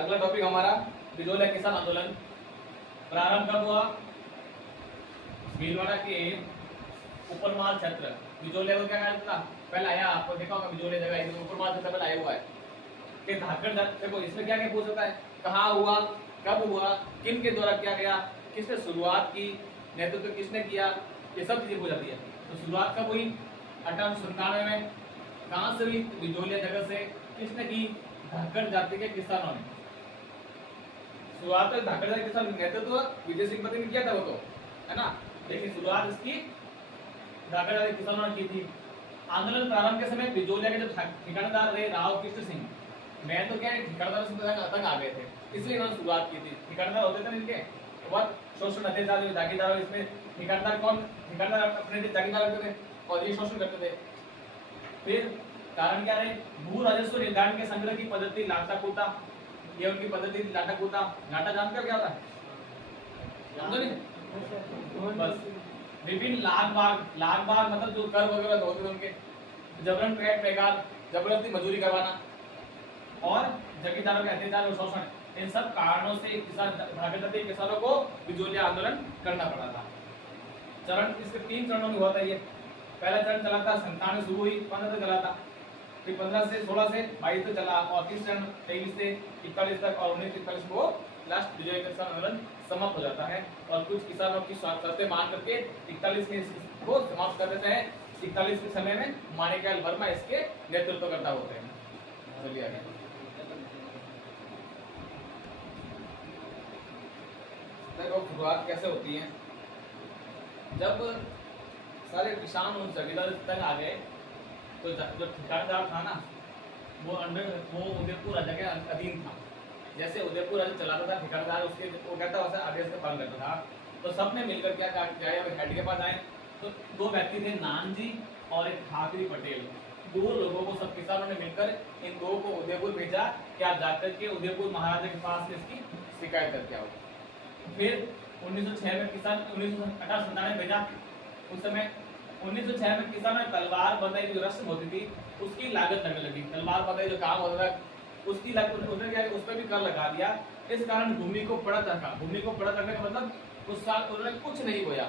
अगला टॉपिक हमारा बिजोलिया किसान आंदोलन प्रारंभ कब हुआ? भीलवाड़ा के उपरमाल क्षेत्र बिजोलिया को क्या कहता था? पहले आया, आपको देखा होगा बिजोलिया जगह है, उपरमाल क्षेत्र पहले आया हुआ है कि धाकड़ देखो इसमें क्या क्या पूछ सकता है, कहाँ हुआ, कब हुआ, किन के द्वारा किया गया, किसने शुरुआत की, नेतृत्व किसने किया, ये सब चीजें पूछ जाती है। तो शुरुआत कब हुई? 1897 में। कहाँ से हुई? बिजोलिया जगह से। किसने की? धाकड़ जाति के किसानों ने। शुरुआत तो धाकड़ जाति किसान नेतृत्व विजय सिंह पति ने किया था वो तो, है ना, लेकिन शुरुआत इसकी धाकड़ जाति किसानों ने की थी। आंदोलन प्रारंभ के समय बिजोलिया के जो ठिकानेदार रहे राव कृष्ण सिंह, मैं तो क्या ठिकानेदार से तक आ गए थे, इसलिए इन्होंने शुरुआत की थी। ठिकानेदार होते थे इनके बहुत शोषण अत्याचार जो जागीरदार, इसमें ठिकानेदार कौन? ठिकानेदार अपने जागीरदार होते थे और ये शोषण करते थे। फिर कारण क्या रहे? भू राजस्व निर्धारण के संग्रह की पद्धति लाटा कूटा, ये उनकी पद्धति लाटा कूटा। लाटा जानते हो क्या होता है? जानते नहीं? बस विभिन्न लाग बाग मतलब जो कर वगैरह होते थे उनके, जबरन ट्रैक पैगार, जबरदस्ती मजदूरी करवाना और जगीरदारों के अत्याचार और शोषण, इन सब कारणों से किसान धाकड़ जाति किसानों को बिजोलिया आंदोलन करना पड़ा था। चरण इसके 3 चरणों में हुआ था ये। पहला चरण चला था 97 शुरू हुई, 15 तक चला था, फिर 15 से 16 से 22 तक चला और 30 चरण 23 से 41 तक और 19 से 41 को लास्ट विजय किसान आंदोलन समाप्त हो जाता है। और कुछ किसानों की शर्तें मान करके 41 में इसको समाप्त कर देते हैं। 41 के समय में माणिकलाल वर्मा इसके नेतृत्वकर्ता होते हैं। चलिए आगे। देखो शुरुआत कैसे होती है, जब सारे किसान उन जगीरदार तक आ गए तो जो ठिकानेदार था ना वो उदयपुर राजा के अधीन था। जैसे उदयपुर राजा चलाता था ठिकानेदार उसके वो कहता वैसे आदेश का पालन करता था। तो सबने मिलकर क्या किया, हेड के पास आए तो 2 व्यक्ति थे, नान जी और एक ठाकरी पटेल। 2 लोगों को सब किसानों ने मिलकर इन 2 को उदयपुर भेजा कि आप जाकर के उदयपुर महाराजा के पास इसकी शिकायत करके आओ। फिर 1906 में किसान 1998 भेजा। उस समय 1906 में किसानों ने तलवार बंधाई जो रस्म होती थी उसकी लागत लगने लगी। तलवार बंधाई जो काम होता था उसकी लागत उन्होंने क्या उस पर भी कर लगा दिया। इस कारण भूमि को पड़त रखा। भूमि को पड़त रखने का मतलब उस साल उन्होंने कुछ नहीं बोया,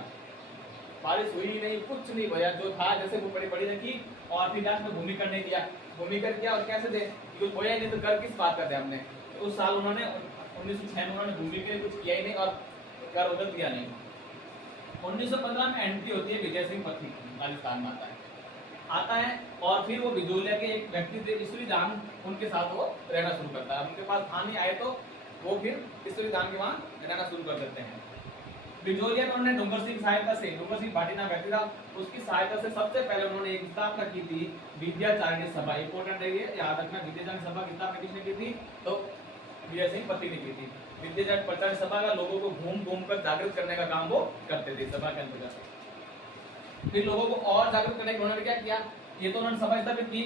बारिश हुई नहीं, कुछ नहीं बोया, जो था जैसे वो पड़ी रखी और फिर लास्ट में भूमि कर नहीं दिया। भूमि कर किया और कैसे दे, कुछ बोया नहीं तो कर किस बात करते हमने। तो उस साल उन्होंने 1906 में उन्होंने भूमि के लिए कुछ किया ही नहीं और कर उधर दिया नहीं। 1915 में एंट्री होती है विजय सिंह पति राजस्थान में आता है और फिर वो बिजोलिया के एक व्यक्ति थे ईश्वरी दान, उनके साथ वो रहना शुरू करता है। उनके पास थाने आए तो वो फिर ईश्वरी दान के वहाँ रहना शुरू कर देते हैं। बिजोलिया में उन्होंने डूंगर सिंह सहायता से, डूंगर सिंह भाटी नाम व्यक्ति था, उसकी सहायता से सबसे पहले उन्होंने एक स्थापना की थी विद्याचार्य सभा। इंपोर्टेंट है ये याद रखना, विद्याचार्य सभा की स्थापना किसने की थी? तो विजय सिंह पति ने की थी। विद्याचार्य सभा का लोगों को घूम घूम कर जागृत करने का काम वो करते थे सभा के अंतर्गत। फिर लोगों को और जागरूक करने के उन्होंने क्या किया, ये तो उन्होंने सभा स्थापित की।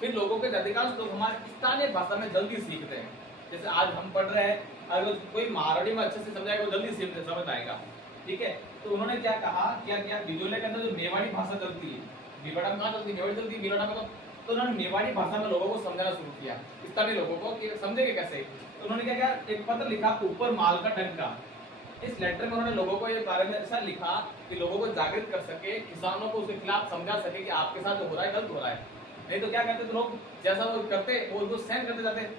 फिर लोगों के अधिकांश लोग हमारे स्थानीय भाषा में जल्दी सीखते हैं। जैसे आज हम पढ़ रहे हैं, अगर कोई मारवाड़ी में अच्छे से समझाएगा वो जल्दी सीखते समझ आएगा, ठीक है। तो उन्होंने क्या कहा, क्या किया, बिजोलिया के अंदर जो मेवाड़ी भाषा चलती है, भिलवाड़ा में कहाँ चलती है, मेवाड़ी चलती है भिलवाड़ा में, तो उन्होंने मेवाड़ी भाषा में लोगों को समझाना शुरू किया, स्थानीय लोगों को कि समझेंगे कैसे। तो उन्होंने क्या किया, एक पत्र लिखा ऊपर माल का डंका। इस लेटर में उन्होंने लोगों को ये बारे में ऐसा लिखा कि लोगों को जागृत कर सके, किसानों को उसके खिलाफ समझा सके कि आपके साथ जो हो रहा है गलत हो रहा है। नहीं तो क्या करते थे लोग, जैसा वो करते वो उनको सहन करते जाते हैं,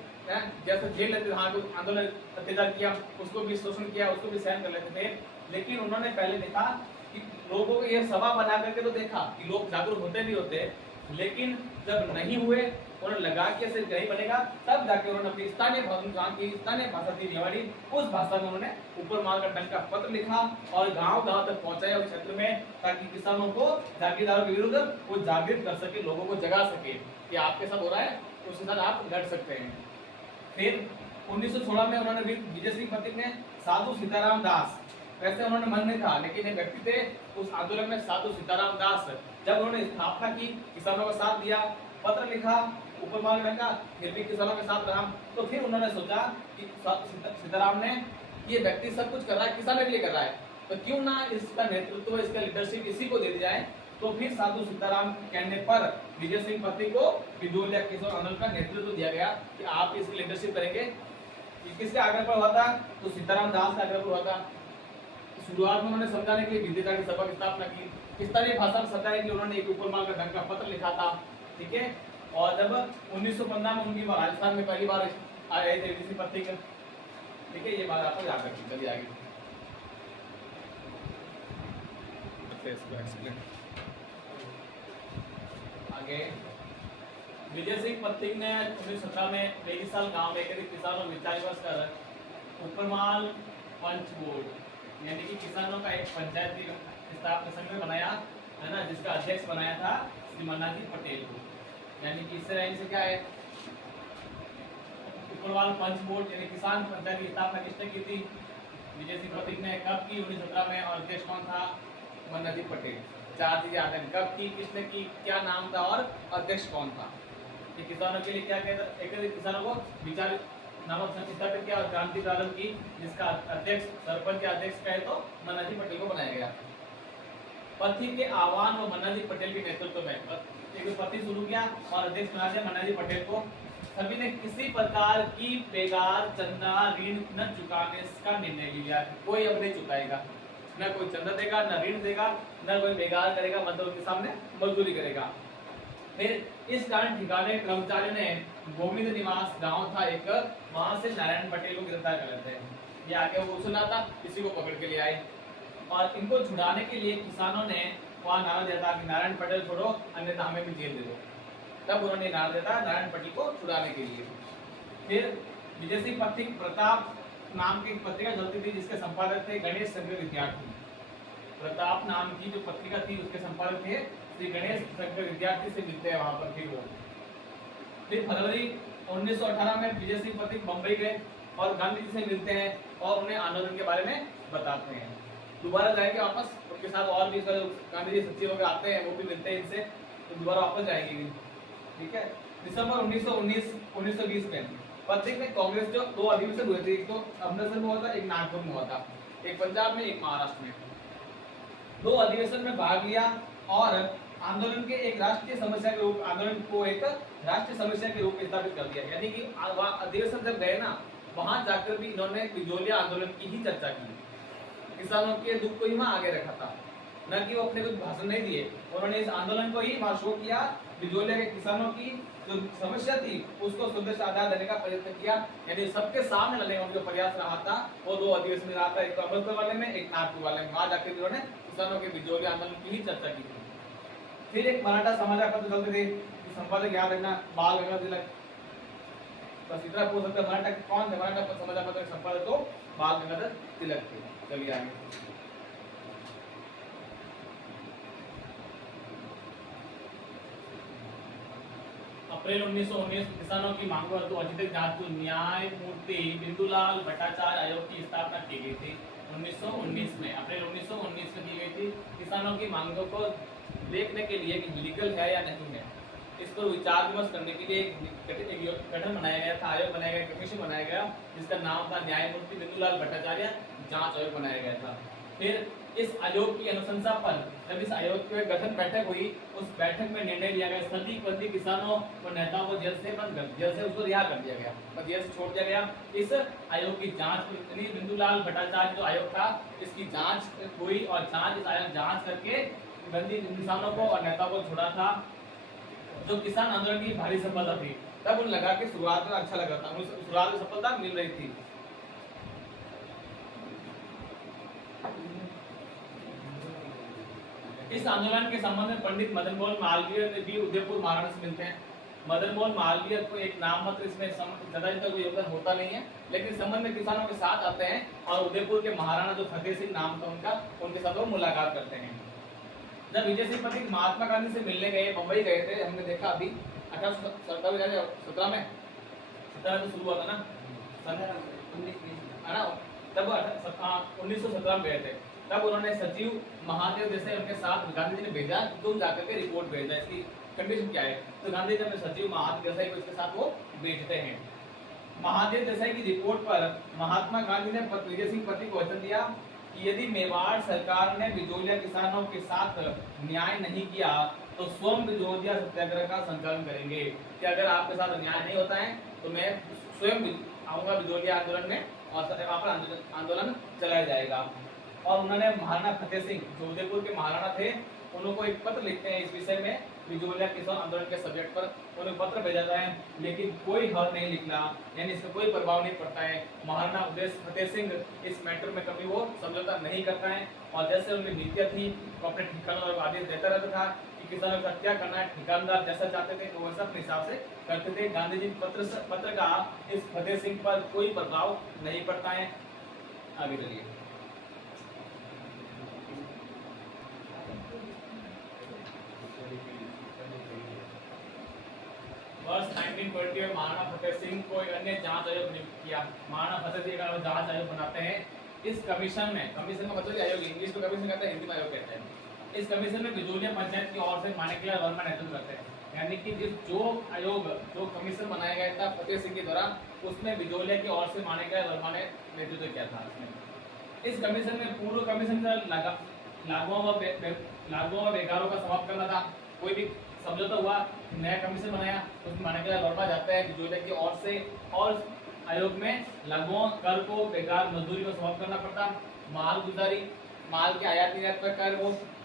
जैसे जेल लेते, हाँ आंदोलन अत्याचार किया उसको भी शोषण किया उसको भी सहन कर लेते थे। लेकिन उन्होंने पहले देखा कि लोगों को ये सभा बना करके तो देखा कि लोग जागरूक होते नहीं होते, लेकिन जब नहीं हुए उन्होंने लगा कि ऐसे नहीं बनेगा, तब जाके उन्होंने अपनी स्थानीय भाषा थी मेवाड़ी, उस भाषा में उन्होंने ऊपर माल का डंका पत्र लिखा और गांव-गांव तक पहुंचाया उस क्षेत्र में, ताकि किसानों को जागीरदारों के विरुद्ध वो जागृत कर सके, लोगों को जगा सके कि आपके साथ हो रहा है उसके साथ आप लड़ सकते हैं। फिर 1916 में उन्होंने विजय सिंह पति ने साधु सीताराम दास, वैसे उन्होंने मन में था लेकिन एक व्यक्ति थे उस आंदोलन में साधु सीताराम दास, जब उन्होंने स्थापना की किसानों का साथ दिया, पत्र लिखा ऊपर माल डंका, फिर भी किसानों के साथ रहा। तो फिर उन्होंने सोचा कि सीताराम ने ये व्यक्ति सब कुछ कर रहा है, किसानों के लिए कर रहा है, तो क्यों ना इसका नेतृत्व इसका लीडरशिप इसी को दे दिया जाए। तो फिर साधु सीताराम कहने पर विजय सिंह पति को बिजोलिया किसान आंदोलन का नेतृत्व दिया गया कि आप इसकी लीडरशिप करेंगे। ये किसके आग्रह पर हुआ था? तो सीताराम दास के आग्रह पर हुआ था। शुरुआत में उन्होंने समझाने के लिए विद्याता की सभा की स्थापना की। स्थानीय भाषा में समझाने के लिए उन्होंने एक उपरमाल का ढंग का पत्र लिखा था, ठीक है। और जब 1915 में उनकी राजस्थान में पहली बार आए थे किसी पत्रिका, ठीक है, ये बात आपको याद रखनी। चलिए आगे आगे विजय सिंह पथिक ने 1917 में रेगिस्तान गांव में एक किसानों विचार विमर्श कर उपरमाल पंच बोर्ड यानी कि किसानों का एक पंचायती स्थापना संघ बनाया है ना, जिसका अध्यक्ष बनाया था श्री मन्नाजी पटेल को। यानी कि इससे लाइन से क्या है, उपरमाल पंच बोर्ड यानी किसान पंचायत की स्थापना किसने की थी? विजय सिंह पथिक ने। कब की? 1917 में। और अध्यक्ष कौन था? मन्नाजी पटेल। चार चीजें याद है, कब की, किसने की, क्या नाम था और अध्यक्ष कौन था। ये किसानों के लिए क्या कहता है, एक किसानों को विचार नामक संघ स्थापित किया और क्रांति प्रारंभ की, जिसका अध्यक्ष सरपंच या अध्यक्ष कहे तो मन्नाजी पटेल को बनाया गया। पथिक के आह्वान व मन्नाजी पटेल के नेतृत्व में एक पथिक शुरू किया और अध्यक्ष बना दिया मन्नाजी पटेल को। सभी ने किसी प्रकार की बेगार चंदा ऋण न चुकाने का निर्णय लिया। कोई अब नहीं चुकाएगा, न कोई चंदा देगा, न ऋण देगा, न कोई बेगार करेगा, मतलब के सामने मजदूरी करेगा। फिर इस कारण ठिकाने कर्मचारियों ने गोविंद निवास गांव था एक, वहां से नारायण पटेल को गिरफ्तार कर लेते हैं। ये आगे वो सुना था, इसी को पकड़ के ले आए और इनको छुड़ाने के लिए किसानों ने वहां नारा दिया था कि नारायण पटेल छोड़ो अन्यथा हमें भी जेल दे दो। तब उन्होंने नारा दिया था नारायण पटेल को छुड़ाने के लिए। फिर विजय सिंह पथिक प्रताप नाम की पत्रिका चलती थी, जिसके संपादक थे गणेश शंकर विद्यार्थी। प्रताप नाम की जो पत्रिका थी उसके संपादक थे श्री गणेश शंकर विद्यार्थी से मिलते हैं वहां पर। फिर फरवरी 1918 में विजय सिंह पथिक मुंबई गए और गांधी जी से मिलते हैं और उन्हें आंदोलन के बारे में बताते हैं। दोबारा जाएंगे वापस, उनके साथ और भी गांधी जी सचिव होकर आते हैं, वो भी मिलते हैं इनसे, तो दोबारा वापस जाएंगे, ठीक है। दिसंबर 1920 में पथिक में कांग्रेस जो 2 अधिवेशन हुए थे, एक तो अमृतसर में हुआ था, एक नागपुर में हुआ था, एक पंजाब में, एक महाराष्ट्र में। 2 अधिवेशन में भाग लिया और आंदोलन के एक राष्ट्रीय समस्या के रूप आंदोलन को एक राष्ट्रीय समस्या के रूप में स्थापित कर दिया। यानी कि अधिवेशन जब गए ना, वहां जाकर भी इन्होंने बिजोलिया आंदोलन की ही चर्चा की, किसानों के दुख को ही वहां आगे रखा था, न कि वो अपने कुछ भाषण नहीं दिए। उन्होंने इस आंदोलन को ही वहां शो किया, बिजोलिया के किसानों की जो समस्या थी उसको संदेश आधार देने का प्रयत्न किया। यानी सबके सामने लाने का उनका प्रयास रहा था। वो 2 अधिवेशन में रहा था, एक अमृतसर वाले में, एक नागपुर वाले में। वहां जाकर उन्होंने किसानों के बिजोलिया आंदोलन की ही चर्चा की थी। फिर एक मराठा समाचार पत्र चलते थे, संपादक याद रखना बाल गंगाधर तिलक। बस इतना पूछ सकते मराठा कौन थे? मराठा समाचार पत्र के संपादक तो बाल गंगाधर तिलक थे। चलिए आगे। अप्रैल 1919 किसानों की मांगों हेतु अत्यधिक जांच न्यायमूर्ति बिंदुलाल भट्टाचार्य आयोग की स्थापना की गई थी 1919 में। अप्रैल 1919 में की गई थी। किसानों की मांगों को देखने के लिए कि लीगल है या नहीं है, इस पर विचार विमर्श करने के लिए एक गठन बनाया गया था, आयोग बनाया गया, कमीशन बनाया गया, जिसका नाम था न्यायमूर्ति बिंदुलाल भट्टाचार्य जांच आयोग बनाया गया था। फिर इस आयोग की अनुशंसा पर जब इस आयोग की गठन बैठक हुई, उस बैठक में निर्णय लिया गया सभी बंदी किसानों और नेताओं को जेल से बंद कर, जेल से उसको रिहा कर दिया गया, जेल से छोड़ दिया गया। इस आयोग की जांच बिंदुलाल भट्टाचार्य जो आयोग था, इसकी जांच हुई और इस आयोग जांच करके बंदी किसानों को और नेताओं को छोड़ा था, जो किसान आंदोलन की भारी सफलता थी। तब उन्हें लगा कि शुरुआत में अच्छा लगा था, शुरुआत में सफलता मिल रही थी। इस आंदोलन के संबंध में पंडित मदन मोहन मालवीय ने भी उदयपुर महाराणा से मिलते हैं। मदन मोहन मालवीय को एक नाम मात्र इसमें ज्यादा कोई योगदान होता नहीं है, लेकिन संबंध में किसानों के साथ आते हैं और उदयपुर के महाराणा जो फतेह सिंह नाम था उनका, उनके साथ वो मुलाकात करते हैं। जब विजय सिंह पथिक महात्मा गांधी से मिलने गए, मुंबई गए थे, हमने देखा अभी 1817 में तो शुरू हुआ था ना, है ना, तब 1917 में गए थे। तब उन्होंने सचिव महादेव देसाई उनके साथ गांधी जी ने भेजा, तो जाकर के रिपोर्ट भेजा इसकी कंडीशन क्या है। तो गांधी जी ने सचिव महादेव देसाई को इसके साथ वो भेजते हैं। महादेव देसाई की रिपोर्ट पर महात्मा गांधी ने विजय सिंह पथिक को वचन दिया कि यदि मेवाड़ सरकार ने बिजोलिया किसानों के साथ न्याय नहीं किया तो स्वयं बिजोलिया सत्याग्रह का संचालन करेंगे, कि अगर आपके साथ न्याय नहीं होता है तो मैं स्वयं आऊंगा बिजोलिया आंदोलन में और वहाँ पर आंदोलन चलाया जाएगा। और उन्होंने महाराणा फतेह सिंह जो उदयपुर के महाराणा थे उनको एक पत्र लिखते हैं इस विषय में, बिजोलिया किसान आंदोलन के सब्जेक्ट पर उन्हें पत्र भेजा जाता है, लेकिन कोई हल नहीं निकला, यानी इसमें कोई प्रभाव नहीं पड़ता है। महाराणा उदय फतेह सिंह इस मैटर में कभी वो समझौता नहीं करता है और जैसे उनकी नीतियां थी वो अपने ठिकानों को आदेश देता रहता था कि किसानों का क्या करना है, ठिकानदार जैसा चाहते थे वो वैसा अपने हिसाब से करते थे। गांधी जी पत्र का इस फतेह सिंह पर कोई प्रभाव नहीं पड़ता है। आगे चलिए। वर्ष 1920 में महाराणा फतेह सिंह को एक अन्य जांच आयोग नियुक्त किया। महाराणा फतेह सिंह का जांच आयोग बनाते हैं। इस कमीशन में, कमीशन का मतलब आयोग, इंग्लिश में कमीशन कहते हैं, हिंदी में आयोग कहते हैं। इस कमीशन में बिजोलिया पंचायत की ओर से माणिकलाल वर्मा नेतृत्व करते हैं, यानी कि जो आयोग, जो कमीशन बनाया गया था फतेह सिंह के द्वारा, उसमें बिजोलिया की ओर से माणिकलाल वर्मा ने नेतृत्व किया था। इस कमीशन में पूर्व कमीशन का लागुओं व बेकारों का समाप्त करना था। कोई भी समझौता हुआ, नया कमीशन बनाया, उसमें माणिकलाल वर्मा जाता है बिजोलिया की ओर से, और आयोग में लागुओं, कर को, बेकार, मजदूरी को समाप्त करना पड़ता। मालगुजारी, माल के आयात निर्यात पर कर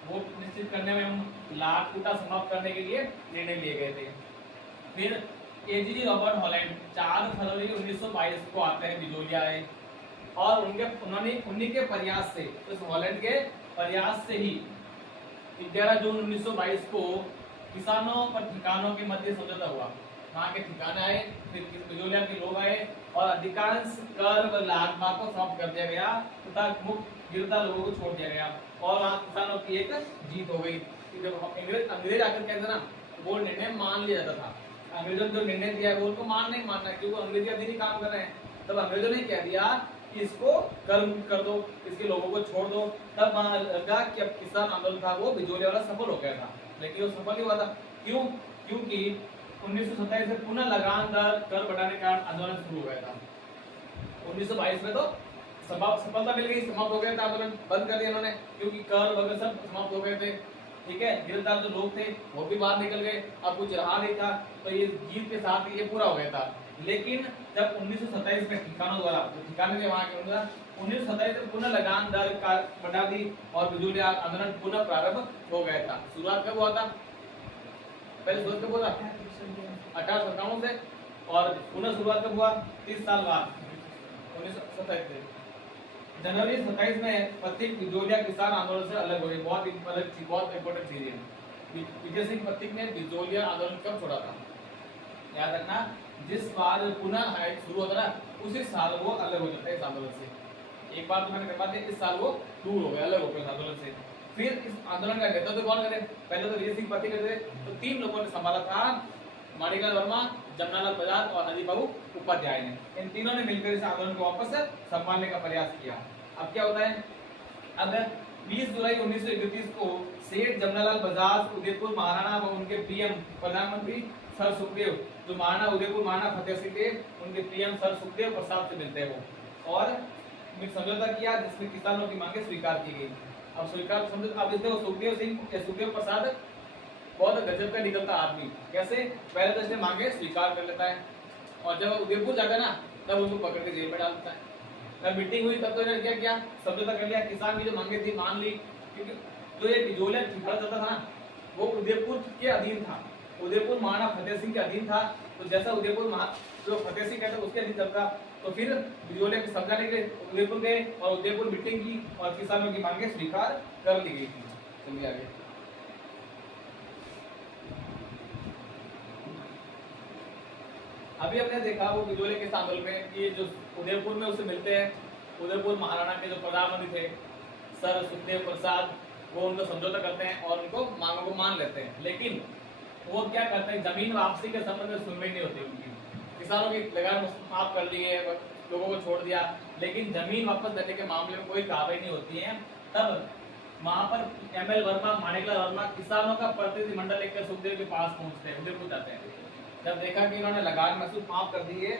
वो निश्चित करने में लाख कूटा समाप्त करने के लिए निर्णय लिए गए थे। फिर एजीजी रॉबर्ट हॉलैंड 4 फरवरी 1922 को आते हैं बिजोलिया आए, और उन्हीं के प्रयास से, उस हॉलैंड के प्रयास से ही 11 जून 1922 को किसानों और ठिकानों के मध्य समझौता हुआ। वहाँ के ठिकाने आए, फिर बिजोलिया के लोग आए और अधिकांश कर व लाभ को समाप्त कर दिया गया तथा मुक्त गिरफ्तार लोगों को छोड़ दिया गया और वहाँ किसानों की एक जीत हो गई। जब अंग्रेज आकर कहते ना, वो निर्णय मान लिया जाता था। अंग्रेजों ने जो निर्णय दिया है वो उनको नहीं मानना, क्योंकि अंग्रेजी अधीन ही काम कर रहे हैं। तब अंग्रेजों ने कह दिया कि इसको कर मुक्त कर दो, इसके लोगों को छोड़ दो। तब वहाँ लगा कि अब किसान आंदोलन था वो बिजोलिया वाला सफल हो गया था, लेकिन वो सफल ही हुआ था। क्यों? क्योंकि 1927 में पुनः लगान दर कर बढ़ाने का आंदोलन शुरू हो गया था। 1922 में तो सफलता मिल गई, समाप्त हो गया था आंदोलन, बंद कर दिया इन्होंने, क्योंकि कर वगैरह सब समाप्त हो गए थे। ठीक है, गिरफ्तार जो लोग थे वो भी बाहर निकल गए, अब कुछ रहा नहीं था, तो ये जीत के साथ ये पूरा हो गया था। लेकिन जब 1927 में ठिकानों द्वारा, ठिकाने के वहां के 1927 में पुनः लगान दर का बढ़ा दी और बिजोलिया आंदोलन पुनः प्रारंभ हो गया था। शुरुआत कब हुआ था? पहले शुरुआत कब हुआ था? 1857 से, और पुनः शुरुआत कब हुआ? 30 साल बाद 1927 से। जनवरी 27 में प्रतीक बिजोलिया किसान आंदोलन से अलग हो गई। बहुत अलग चीज, बहुत इंपॉर्टेंट चीज है। विजय सिंह प्रतीक ने बिजोलिया आंदोलन कब छोड़ा था? याद रखना, जिस बार पुनः शुरू होता ना, उसी साल वो अलग हो जाता है इस आंदोलन से। एक बार तो मैंने करवा दिया, इस साल वो दूर हो गया, अलग हो गया इस आंदोलन से। फिर इस आंदोलन का नेतृत्व कौन करे? पहले तो विजय सिंह प्रतीक थे, तो 3 लोगों ने संभाला था, माणिकलाल वर्मा, जमनालाल बजाज और हरिबाबू उपाध्याय ने। इन तीनों ने मिलकर इस आंदोलन को वापस संभालने का प्रयास किया। अब क्या होता है? अब 20 जुलाई 1931 को सेठ जमनालाल बजाज उदयपुर महाराणा व उनके पीएम प्रधानमंत्री सर सुखदेव, जो महाराणा उदयपुर महाराणा फतेह सिंह थे, उनके पीएम सर सुखदेव प्रसाद से मिलते हैं वो, और समझौता किया जिसमें किसानों की मांगे स्वीकार की गई। अब स्वीकार समझौता, अब इसमें सुखदेव प्रसाद बहुत गजब का निकलता आदमी। कैसे? पहले तो इसने मांगे स्वीकार कर लेता है, और जब उदयपुर जाता है ना, तब उनको पकड़ के जेल में डाल देता है। जब मीटिंग हुई तब तो इन्होंने क्या किया? समझौता कर लिया, किसान की जो मांगे थी मान ली, क्योंकि जो ये बिजोलिया ठिकाना चलता था ना, वो उदयपुर के अधीन था, उदयपुर महाराणा फतेह सिंह के अधीन था। तो जैसा उदयपुर जो फतेह सिंह कहते उसके अधीन चलता, तो फिर बिजोलिया के समझाने के उदयपुर गए और उदयपुर मीटिंग की और किसानों की मांगे स्वीकार कर ली गई थी। चलिए आगे। अभी हमने देखा वो बिजोलिया के आंदोलन में कि जो उदयपुर में उससे मिलते हैं, उदयपुर महाराणा के जो प्रधानमंत्री थे सर सुखदेव प्रसाद, वो उनको समझौता करते हैं और उनको मांगों को मान लेते हैं। लेकिन वो क्या करते हैं, जमीन वापसी के संबंध में सुनवाई नहीं होती उनकी। किसानों की लगान माफ कर दी है, लोगों को छोड़ दिया, लेकिन जमीन वापस देने के मामले में कोई कार्रवाई नहीं होती है। तब वहां पर एमएल वर्मा, माणिकलाल वर्मा किसानों का प्रतिनिधिमंडल लेकर सुखदेव के पास पहुंचते हैं, उदयपुर जाते हैं। जब देखा कि इन्होंने लगान महसूस माफ कर दी है,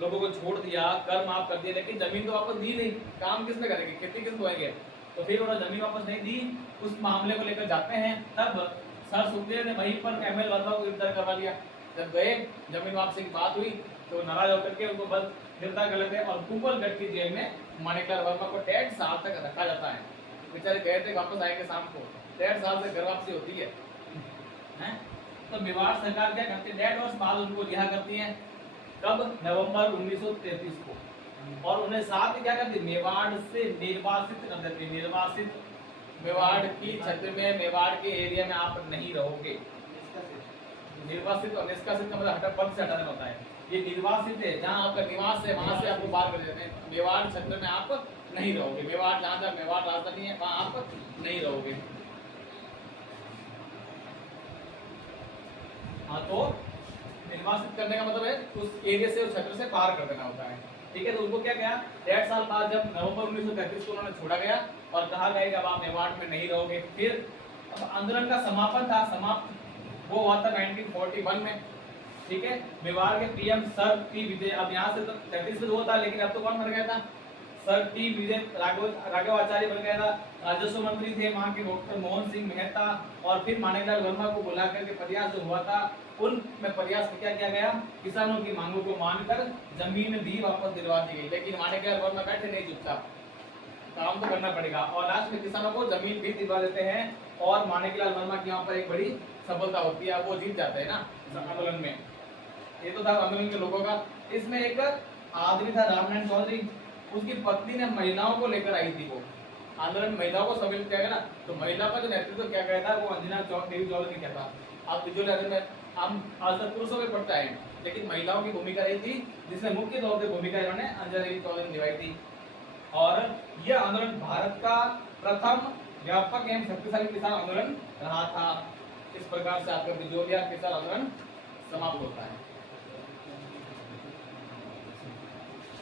लोगों को छोड़ दिया, कर माफ कर दिया, लेकिन जमीन तो वापस दी नहीं, काम किसमें करेंगे, खेती किस बोएंगे, तो फिर उन्होंने जमीन वापस नहीं दी। उस मामले को लेकर जाते हैं, तब सर सुखदेव ने वहीं पर एमएल वर्मा को गिरफ्तार करवा लिया। जब गए जमीन वापसी की बात हुई तो नाराज होकर के उनको बस गिरफ्तार कर लेते हैं और कुंभलगढ़ की जेल में माणिकलाल वर्मा को 1.5 साल तक रखा जाता है। बेचारे गए थे, वापस आएंगे शाम को, 1.5 साल से घर वापसी होती है। तो मेवाड़ सरकार क्या करती है, 1.5 वर्ष बाद उनको रिहा करती है। कब? नवंबर 1933 को। और उन्हें साथ ही क्या करती है, मेवाड़ से निर्वासित कर देती है। निर्वासित, मेवाड़ की क्षेत्र में, मेवाड़ के एरिया में आप नहीं रहोगे। निर्वासित और निष्कासित का मतलब हटा, पद से हटा देना होता है। ये निर्वासित है, जहाँ आपका निवास है वहां से आपको बाहर कर देते हैं। मेवाड़ क्षेत्र में आप नहीं रहोगे। मेवाड़ जहाँ जहाँ मेवाड़ राजधानी है वहां आप नहीं रहोगे। हाँ, तो निर्वासित करने का मतलब है उस एरिया से, उस क्षेत्र से बाहर कर देना होता है। ठीक है, तो उनको क्या गया 1.5 साल बाद जब नवंबर 1933 को उन्होंने छोड़ा गया और कहा गया कि अब आप मेवाड़ में नहीं रहोगे। फिर अब आंदोलन का समापन था, समाप्त वो हुआ था 1941 में। ठीक है, मेवाड़ के पीएम सर टी विजय, अब यहाँ से तो 33 में हुआ था, लेकिन अब तो कौन बन गया था, सर टी विजय राघवाचार्य बन गया था। राजस्व मंत्री थे वहाँ के डॉक्टर मोहन सिंह मेहता। और फिर माणिकलाल वर्मा को बुला करके प्रयास जो हुआ था, उनमें प्रयास में क्या किया गया, किसानों की मांगों को मानकर जमीन भी वापस दिलवा दी गई। लेकिन माणिकलाल वर्मा बैठे नहीं चुपचाप, काम तो करना पड़ेगा। और लास्ट में किसानों को जमीन भी दिलवा देते हैं और माणिकलाल वर्मा की यहाँ पर एक बड़ी सफलता होती है, वो जीत जाते हैं ना आंदोलन में। ये तो था आंदोलन के लोगों का। इसमें एक आदमी था रामनारायण चौधरी, उसकी पत्नी ने महिलाओं को लेकर आई थी। वो आंदोलन महिलाओं को सम्मिलित किया गया ना, तो महिला का जो नेतृत्व क्या गया था वो अंजना देवी चौधरी ने किया था। आप विजुअल में हम आज तक पुरुषों में पढ़ता है, लेकिन महिलाओं की भूमिका रही थी, जिसमें मुख्य तौर पर भूमिका इन्होंने अंजना देवी चौधरी ने निभाई थी। और यह आंदोलन भारत का प्रथम व्यापक एवं शक्तिशाली किसान आंदोलन रहा था। इस प्रकार से आपका बिजोलिया किसान आंदोलन समाप्त होता है।